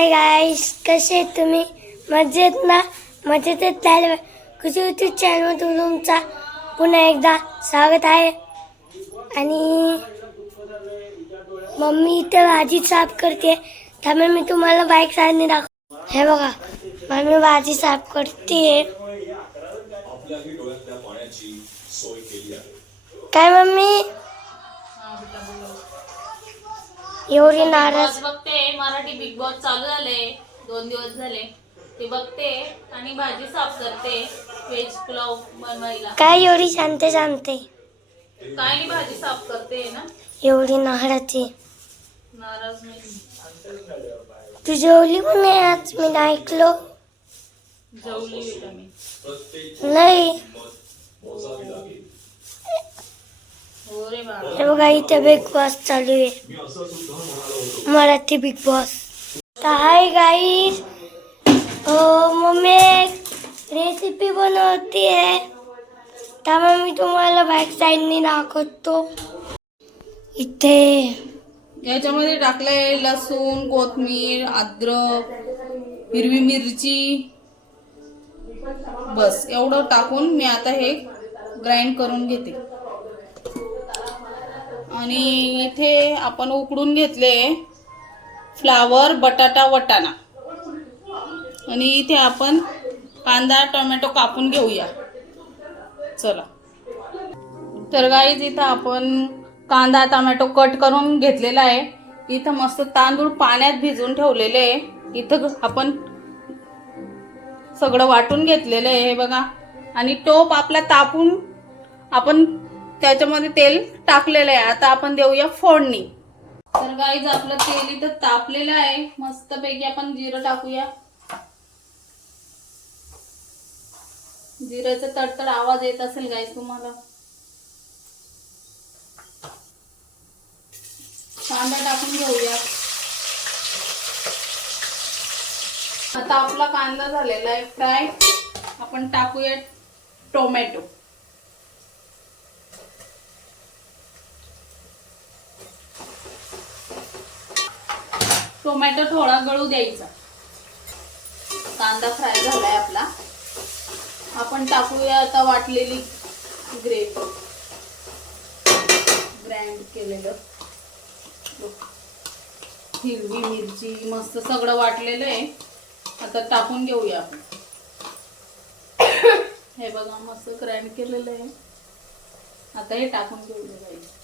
Hi guys कसे तुम्ही? मजेत ना? मजेत झालं कुठे यूट्यूब चॅनलमधून तुमचा. पुन्हा एकदा स्वागत आहे. आणि मम्मी इथे भाजी साफ करते. त्यामुळे मी तुम्हाला बाईक साधने दाखव हे बघा मम्मी भाजी साफ करते. काय मम्मी? एवढी नाराज. बघते मराठी बिग बॉस चालू झाले दोन दिवस झाले. ते बघते आणि भाजी साफ करते व्हेज पुलाव बनवायला. काय एवढी शांत शांत काय नाही भाजी साफ करते ना. एवढी नाराजी नाराज नाही. तू जेवली पण नाही आज? मी ऐकलो. जेवली बेटा मी? नाही. हे बघा इथे बिग बॉस चालू आहे. मराठी बिग बॉस तर हाय गाईज मम्मी रेसिपी बनवते आहे. त्यामुळे मी तुम्हाला बॅक साईडने दाखवतो. इथे. याच्यामध्ये टाकलंय लसूण कोथमीर अद्रक हिरवी मिरची. बस एवढं टाकून मी आता हे ग्राइंड करून घेते. आणि इथे आपण उकडून घेतले फ्लावर बटाटा वटाणा. आणि इथे आपण कांदा टोमॅटो कापून घेऊया. चला. तर गाईज इथं आपण कांदा टोमॅटो कट करून घेतलेला आहे. इथं मस्त तांदूळ पाण्यात भिजवून ठेवलेले आहे. इथं आपण सगळं वाटून घेतलेलं आहे हे बघा. आणि टोप आपला तापून आपण त्याच्यामध्ये तेल टाकलेलं आहे. आता आपण देऊया फोडणी. तर गाईज आपलं तेल इथं तापलेलं आहे. मस्तपैकी आपण जिरं टाकूया. जिऱ्याचा तडतड आवाज येत असेल गाईज तुम्हाला. कांदा टाकून घेऊया. आता आपला कांदा झालेला आहे फ्राय. आपण टाकूया टोमॅटो. टोमॅटो थोडा गळू द्यायचा. कांदा फ्राय झालाय आपला. आपण टाकूया आता वाटलेली ग्रेव्ही. ग्राइंड केलेलं. हिरवी मिरची मस्त सगळं वाटलेलं आहे. आता टाकून घेऊया आपण. हे बघा मस्त ग्राइंड केलेलं आहे. आता हे टाकून घेऊया पाहिजे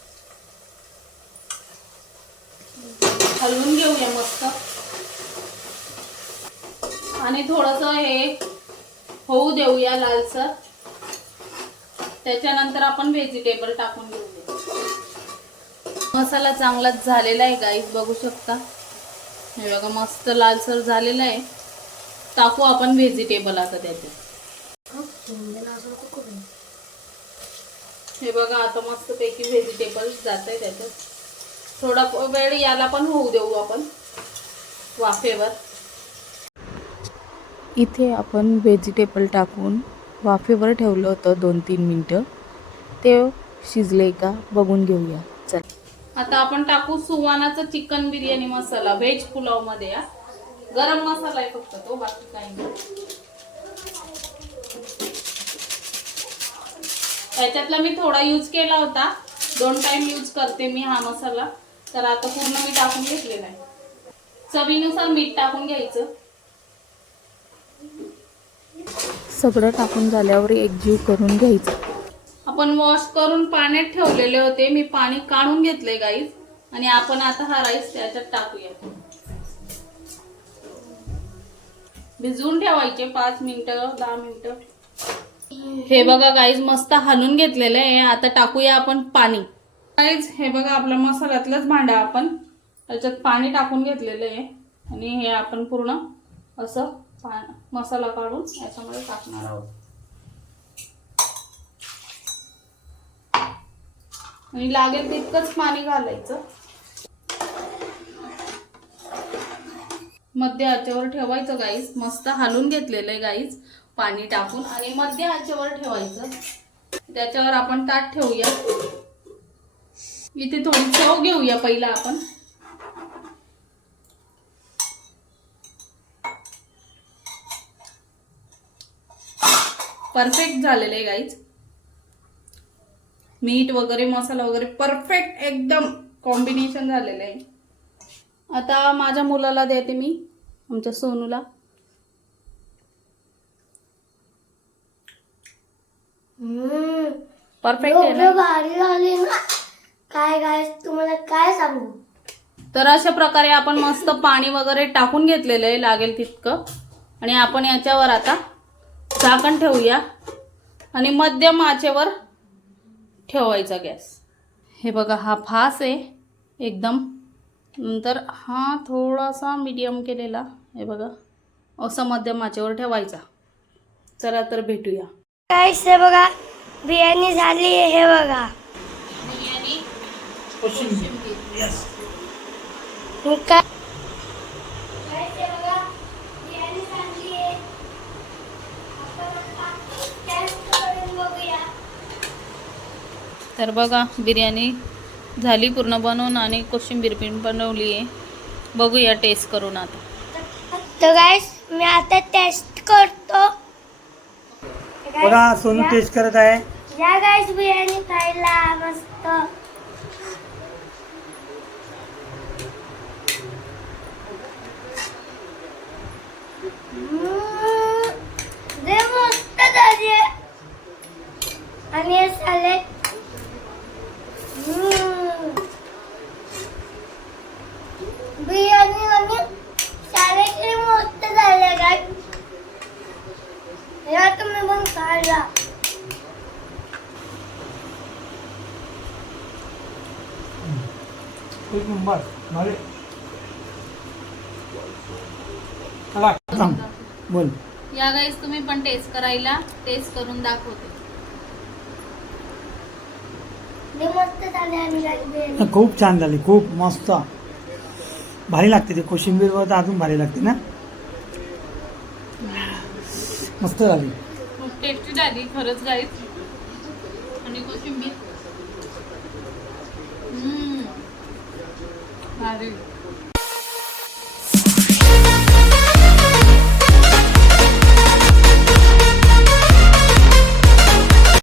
हलवून घेऊया मस्त. आणि थोडस हे होऊ देऊया लालसर. त्याच्यानंतर आपण व्हेजिटेबल टाकून घेऊया. मसाला चांगलाच झालेला आहे गाईस बघू शकता. हे बघा मस्त लालसर झालेला आहे. टाकू आपण व्हेजिटेबल आता त्याच्यात. हे बघा आता मस्त पैकी व्हेजिटेबल जात आहे त्याच्यात. थोडा वेळ याला पण होऊ देऊ आपण. वाफेवर. इथे आपण व्हेजिटेबल टाकून वाफेवर ठेवलं होतं दोन तीन मिनटं. ते शिजले का बघून घेऊया. चल. आता आपण टाकू सुवानाचा चिकन बिर्याणी मसाला व्हेज पुलावमध्ये हा. गरम मसाला आहे फक्त तो बाकी काही नाही. त्याच्यातला मी थोडा यूज केला होता. दोन टाइम यूज करते मी हा मसाला. तर आता पूर्ण मी टाकून घेतलेला आहे. चवीनुसार मीठ टाकून घ्यायचं. सगळं टाकून झाल्यावर एकजीव करून घ्यायचं. आपण वॉश करून पाण्यात ठेवलेले होते. मी पाणी काढून घेतले गाईज आणि आपण आता हा राईस त्याच्यात टाकूया. भिजवून ठेवायचे पाच मिनिटं दहा मिनिटं. हे बघा गाईज मस्त हलून घेतलेलं आहे. आता टाकूया आपण पाणी. गाईज हे बघा आपला मसाल्यातलंच भांडं आपण त्याच्यात पाणी टाकून घेतलेलं आहे. आणि हे आपण पूर्ण असं पा मसाला काढून याच्यामध्ये टाकणार आहोत. आणि लागेल तितकंच पाणी घालायचं. मध्य आचेवर ठेवायचं गाईस मस्त हालून घेतलेलं आहे गाईस पाणी टाकून आणि मध्य आचेवर ठेवायचं. त्याच्यावर आपण ताट ठेवूया. इथे थोडी चव घेऊया पहिला आपण. परफेक्ट झालेलं आहे गाईच मीठ वगैरे मसाला वगैरे परफेक्ट एकदम कॉम्बिनेशन झालेलं आहे. आता माझ्या मुलाला देते मी आमच्या सोनूला. परफेक्ट आहे ना. काय काय तुम्हाला काय सांगू? तर अशा प्रकारे आपण मस्त पाणी वगैरे टाकून घेतलेलं आहे लागेल तितकं. आणि आपण याच्यावर आता झाकण ठेवूया. आणि मध्यम आचेवर ठेवायचा गॅस. हे बघा हा फास आहे एकदम. नंतर हा थोडासा मीडियम केलेला हे बघा असं मध्यम आचेवर ठेवायचा. चला तर भेटूया. काय बघा बिर्याणी झाली आहे हे बघा बिर्याणी मी काय Guys, हे बघा, बिर्याणी झाली आहे. आपण आता taste बघूया. तर बघा बिर्याणी झाली पूर्ण बनवून आणि कोशिंबीर पण बनवली आहे. बघूया टेस्ट करून आता. तर गाईस मी आता टेस्ट करतो. बघा सोनू टेस्ट करत आहे? या गाईस बिर्याणी खायला मस्त हम्म, लय मस्त झाली आहे. आणि हे सॅलेड हम्म. बिर्याणी आणि सॅलेड लय मस्त झाले काय या तुम्ही पण खायला एक नंबर. भारी चला. थांब. बोल. या गाईस तुम्ही पण टेस्ट करायला. टेस्ट करून दाखवते. लय मस्त झाले आणि गाईस बिर्याणी खूप छान झाली. खूप मस्त. भारी लागते ते. कोशिंबीर वर तर अजून भारी लागते ना? मस्त झाली. खूप टेस्टी झाली. खरंच गाईस आणि कोशिंबीर हम्म. भारी